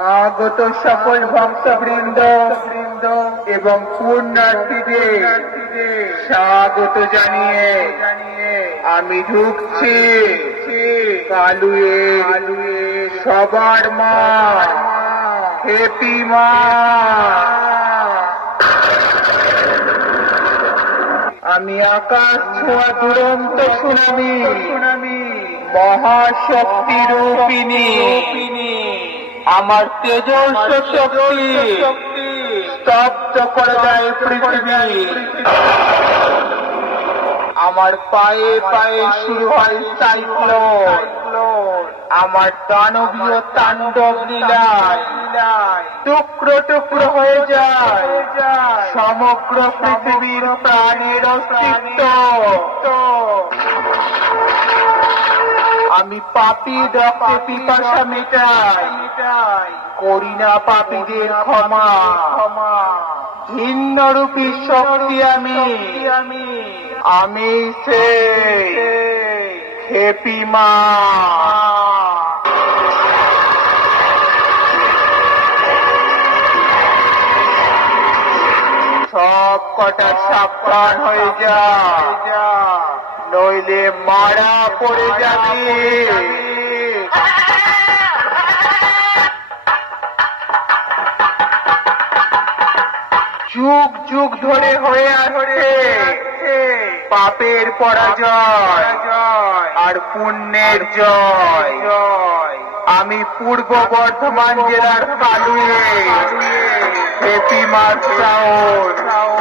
আগত সকল ভক্তবৃন্দ বৃন্দ এবং পুণ্যার্থীদের স্বাগত জানিয়ে আমি ঢুকছি কালুয়ে সবার মা হেপি মা আমি আকাশ ছোঁয়া দুরন্ত সুনামি মহাশক্তি রূপিণী আমার তেজস্ব শক্তি স্তব্ধ করে দেয় পৃথিবী। আমার পায়ে পায়ে শুরু হয় সাইক্লোন। আমার দানবীয় তাণ্ডব লীলায় টুকরো টুকরো হয়ে যায়। সমগ্র পৃথিবীর প্রাণের অস্তিত্ব আমি পাপি রক্তে পিপাসা মেটাই। করি না পাপীদের ক্ষমা। ভিন্নরূপী শক্তি আমি। আমি সে হেপি মা। সব কটা সাবধান হয়ে যা। নইলে মারা পড়ে যাবে। যুগ যুগ ধরে হয়ে আসছে পাপের পরাজয় আর পুণ্যের জয়। আমি পূর্ব বর্ধমান জেলার কালুয়ে জিনিস নিশ্চয়